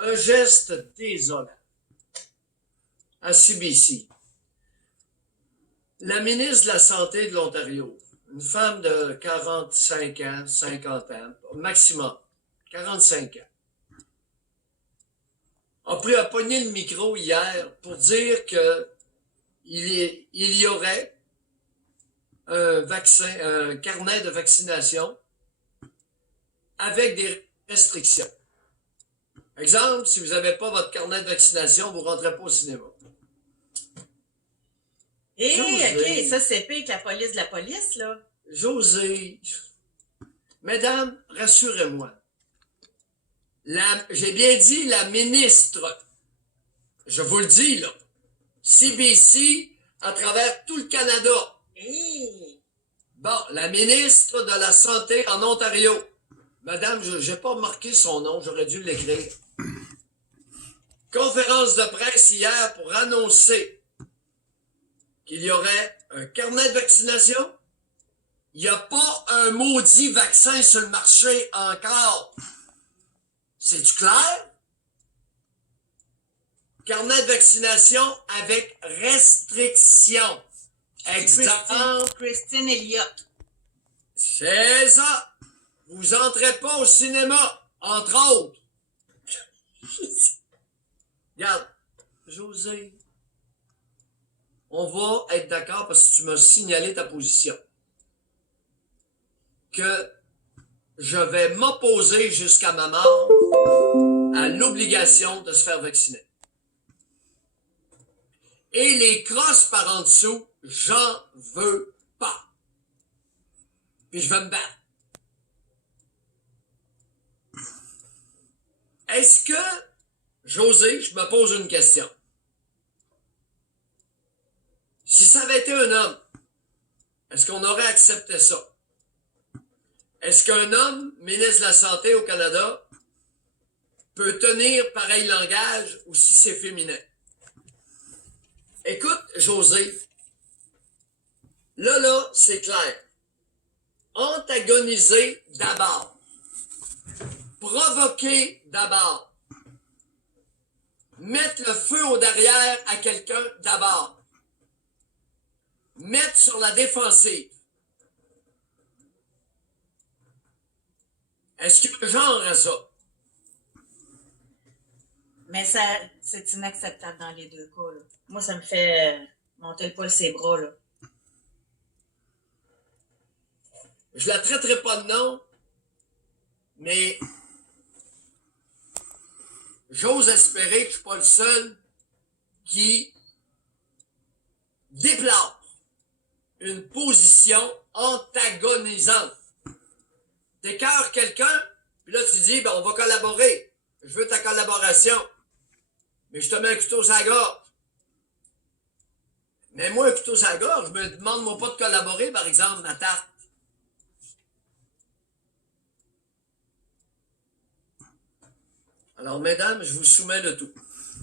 un geste désolant à CBC. La ministre de la Santé de l'Ontario, une femme de 45 ans, 50 ans, maximum, 45 ans, a pogné le micro hier pour dire que il y aurait un carnet de vaccination avec des restrictions. Exemple, si vous n'avez pas votre carnet de vaccination, vous ne rentrez pas au cinéma. OK, ça c'est pire que la police de la police, là. José, mesdames, rassurez-moi. J'ai bien dit la ministre, je vous le dis, là, CBC à travers tout le Canada. Bon, la ministre de la Santé en Ontario. Madame, je n'ai pas marqué son nom, j'aurais dû l'écrire. Conférence de presse hier pour annoncer qu'il y aurait un carnet de vaccination. Il n'y a pas un maudit vaccin sur le marché encore. C'est-tu clair? Carnet de vaccination avec restriction. Exemple. Christine Elliott. C'est ça. Vous entrez pas au cinéma, entre autres. Regarde, José, on va être d'accord parce que tu m'as signalé ta position. Que je vais m'opposer jusqu'à ma mort à l'obligation de se faire vacciner. Et les crosses par en dessous, j'en veux pas. Puis je vais me battre. Est-ce que, José, je me pose une question. Si ça avait été un homme, est-ce qu'on aurait accepté ça? Est-ce qu'un homme, ministre de la Santé au Canada, peut tenir pareil langage ou si c'est féminin? Écoute, José, là, c'est clair. Antagoniser d'abord. Provoquer d'abord. Mettre le feu au derrière à quelqu'un d'abord. Mettre sur la défensive. Est-ce qu'il y a un genre à ça? Mais ça, c'est inacceptable dans les deux cas, là. Moi, ça me fait monter le poil ses bras, là. Je la traiterai pas de nom, mais j'ose espérer que je ne suis pas le seul qui déplore une position antagonisante. T'écœures quelqu'un, puis là tu dis, ben on va collaborer. Je veux ta collaboration. Mais je te mets un couteau sur la gorge. Mais moi, un couteau sur la gorge, je me demande moi pas de collaborer, par exemple, ma tarte. Alors, mesdames, je vous soumets le tout.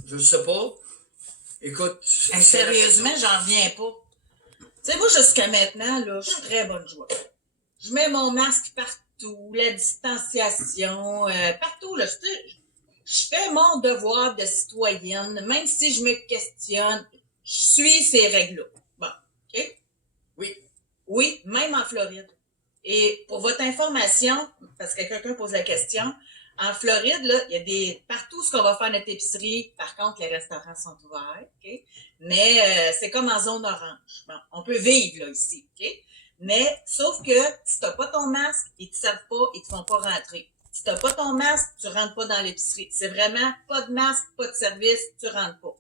Je ne sais pas. Écoute. Sérieusement, j'en reviens pas. Tu sais, moi, jusqu'à maintenant, là, je suis très bonne joie. Je mets mon masque partout, la distanciation, partout, là. Je fais mon devoir de citoyenne, même si je me questionne, je suis ces règles-là. Bon, OK? Oui. Oui, même en Floride. Et pour votre information, parce que quelqu'un pose la question, en Floride, là, il y a partout ce qu'on va faire notre épicerie. Par contre, les restaurants sont ouverts, OK? Mais c'est comme en zone orange. Bon, on peut vivre, là, ici, OK? Mais, sauf que, si t'as pas ton masque, ils te servent pas, ils te font pas rentrer. Si t'as pas ton masque, tu rentres pas dans l'épicerie. C'est vraiment pas de masque, pas de service, tu rentres pas.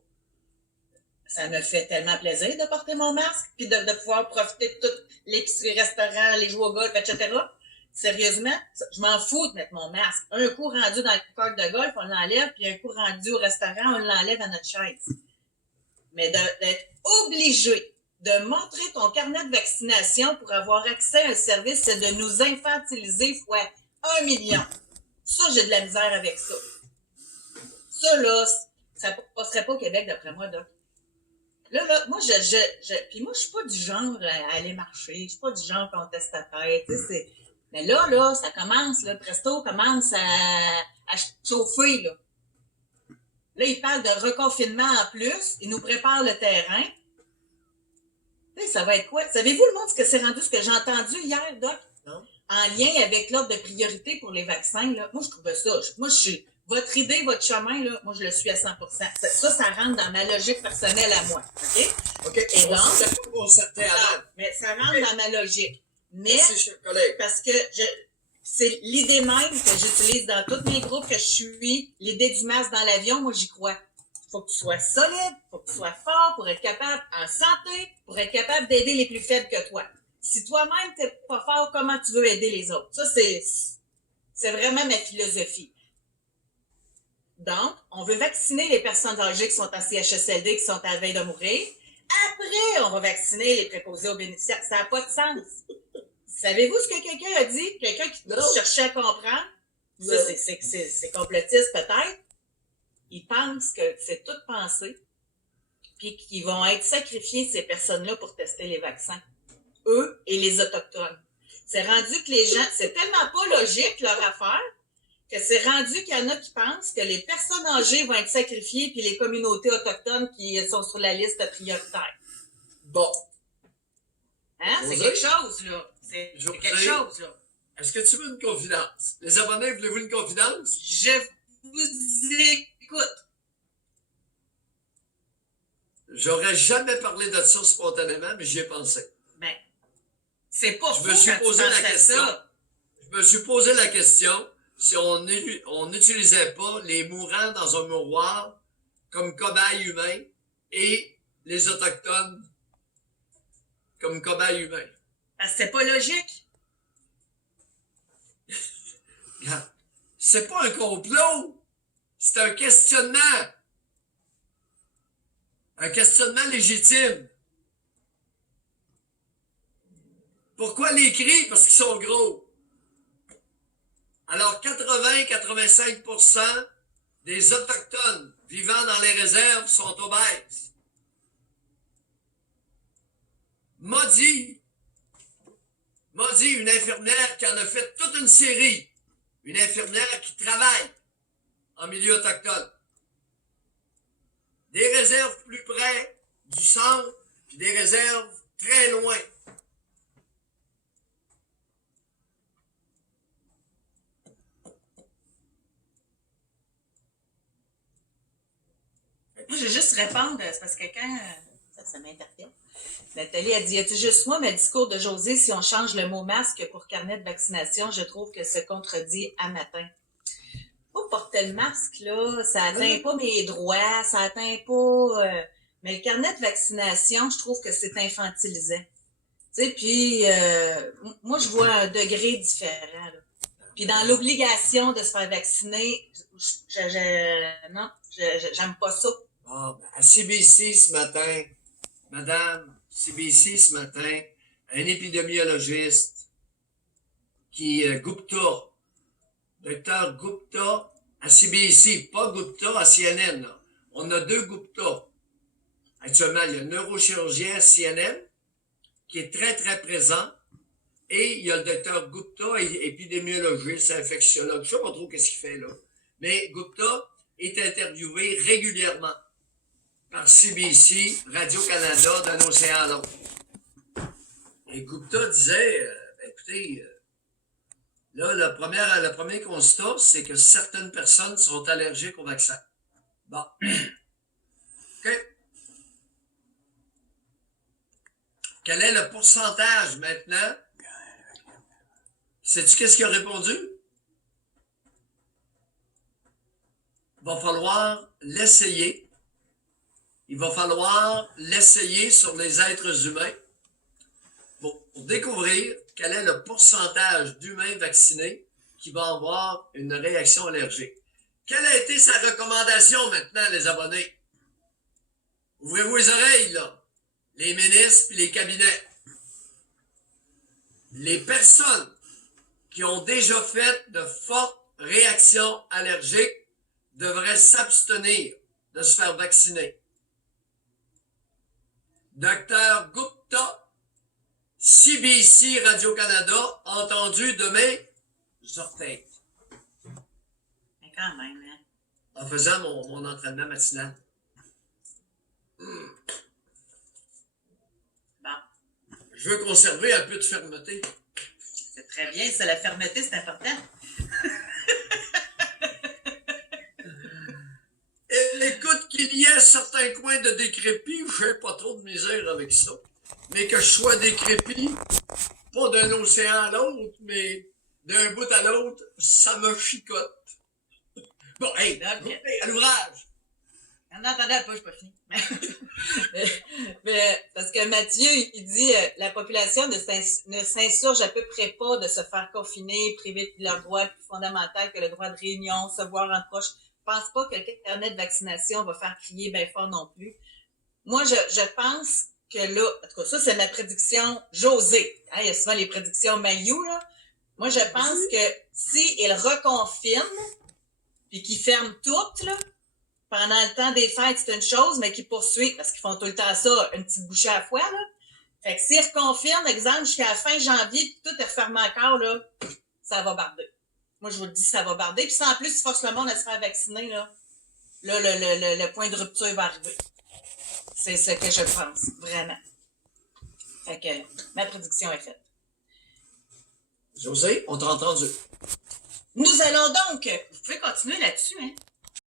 Ça me fait tellement plaisir de porter mon masque, puis de pouvoir profiter de toute l'épicerie, restaurant, les jouets au golf, etc. Sérieusement, je m'en fous de mettre mon masque. Un coup rendu dans le parc de golf, on l'enlève, puis un coup rendu au restaurant, on l'enlève à notre chaise. Mais d'être obligé de montrer ton carnet de vaccination pour avoir accès à un service, c'est de nous infantiliser fois 1 million. Ça, j'ai de la misère avec ça. Ça, là, ça passerait pas au Québec, d'après moi, Doc. Là, moi, puis moi, je suis pas du genre à aller marcher. Je suis pas du genre contestataire. Mais là, ça commence, là, le presto commence à chauffer, là. Là, ils parlent de reconfinement en plus. Ils nous préparent le terrain. Là, ça va être quoi? Savez-vous le monde ce que c'est rendu, ce que j'ai entendu hier, Doc? Non? En lien avec l'ordre de priorité pour les vaccins, là, moi, je trouvais ça. Moi, je suis. Votre idée, votre chemin, là, moi, je le suis à 100%. Ça rentre dans ma logique personnelle à moi. OK? OK. Et donc, Pas concerté avant. mais ça rentre dans ma logique. Mais, Merci, cher collègue. parce que c'est l'idée même que j'utilise dans tous mes groupes que je suis, l'idée du masque dans l'avion, moi, j'y crois. Faut que tu sois solide, faut que tu sois fort pour être capable, en santé, pour être capable d'aider les plus faibles que toi. Si toi-même, t'es pas fort, comment tu veux aider les autres? Ça, c'est vraiment ma philosophie. Donc, on veut vacciner les personnes âgées qui sont en CHSLD, qui sont à la veille de mourir. Après, on va vacciner les préposés aux bénéficiaires. Ça n'a pas de sens. Savez-vous ce que quelqu'un a dit? Quelqu'un qui cherchait à comprendre? Non. Ça, c'est complotiste peut-être. Ils pensent que c'est tout pensé, puis qu'ils vont être sacrifiés, ces personnes-là, pour tester les vaccins. Eux et les Autochtones. C'est rendu que les gens, c'est tellement pas logique leur affaire, que c'est rendu qu'il y en a qui pensent que les personnes âgées vont être sacrifiées, puis les communautés autochtones qui sont sur la liste prioritaire. Bon. Hein? C'est quelque chose, là. C'est quelque chose, là. Est-ce que tu veux une confidence? Les abonnés, voulez-vous une confidence? Je vous écoute. J'aurais jamais parlé de ça spontanément, mais j'y ai pensé. Ben, c'est pas Je fou me suis quand tu posé la penses à question. ça. Je me suis posé la question si on n'utilisait pas les mourants dans un miroir comme cobayes humains et les Autochtones comme cobayes humains. Parce que c'est pas logique. Regarde, c'est pas un complot, c'est un questionnement. Un questionnement légitime. Pourquoi les cris? Parce qu'ils sont gros. Alors, 80-85% des Autochtones vivant dans les réserves sont obèses. M'a dit une infirmière qui en a fait toute une série, une infirmière qui travaille en milieu autochtone. Des réserves plus près du centre, puis des réserves très loin. Moi, je vais juste répondre, c'est parce que quand ça m'interpelle. Nathalie a dit, y a-t-il juste moi, mais le discours de José, si on change le mot masque pour carnet de vaccination, je trouve que se contredit à matin. Pas porter le masque, là, ça atteint pas mes droits, ça atteint pas... mais le carnet de vaccination, je trouve que c'est infantilisant. Tu sais, puis moi, je vois un degré différent, là. Puis dans l'obligation de se faire vacciner, non, j'aime pas ça. Ah, à CBC ce matin, madame, CBC ce matin, un épidémiologiste Gupta, docteur Gupta à CBC, pas Gupta à CNN. Là. On a deux Gupta. Actuellement, il y a un neurochirurgien à CNN qui est très, très présent. Et il y a le docteur Gupta, épidémiologiste, infectiologue. Je ne sais pas trop qu'est-ce qu'il fait là. Mais Gupta est interviewé régulièrement par CBC, Radio-Canada, d'un océan à l'autre. Et Gupta disait, écoutez, là, le premier constat, c'est que certaines personnes sont allergiques au vaccin. Bon. OK. Quel est le pourcentage maintenant? Sais-tu qu'est-ce qu'il a répondu? Il va falloir l'essayer. Il va falloir l'essayer sur les êtres humains pour découvrir quel est le pourcentage d'humains vaccinés qui vont avoir une réaction allergique. Quelle a été sa recommandation maintenant, les abonnés? Ouvrez-vous les oreilles, là. Les ministres et les cabinets. Les personnes qui ont déjà fait de fortes réactions allergiques devraient s'abstenir de se faire vacciner. Docteur Gupta, CBC Radio-Canada, entendu de mes orteils. Mais quand même, hein. en faisant mon entraînement matinal. Bon, Je veux conserver un peu de fermeté. c'est très bien, ça, la fermeté, c'est important. Écoute, qu'il y ait certains coins de décrépit, j'ai pas trop de misère avec ça. Mais que je sois décrépit, pas d'un océan à l'autre, mais d'un bout à l'autre, ça me chicote. Bon, hey, Ok. à l'ouvrage! Non, attendez un peu, je suis pas fini. Mais parce que Mathieu, il dit la population ne s'insurge à peu près pas de se faire confiner, priver de leur droit plus fondamental que le droit de réunion, se voir en proche. Je pense pas que le carnet de vaccination va faire crier bien fort non plus. Moi, je pense que là, en tout cas, ça, c'est ma prédiction José. Hein, il y a souvent les prédictions Mayou, là. Moi, je pense que s'il reconfine, puis qu'il ferme tout, là, pendant le temps des fêtes, c'est une chose, mais qu'ils poursuivent, parce qu'ils font tout le temps ça, une petite bouchée à la fois, là. Fait que s'ils reconfirment, exemple, jusqu'à la fin janvier, puis tout est refermé encore, là, ça va barder. Moi, je vous le dis, ça va barder. Puis si en plus, ils forcent le monde à se faire vacciner, là, le point de rupture va arriver. C'est ce que je pense, vraiment. Fait que ma prédiction est faite. José, on t'a entendu. Nous allons donc, vous pouvez continuer là-dessus, hein?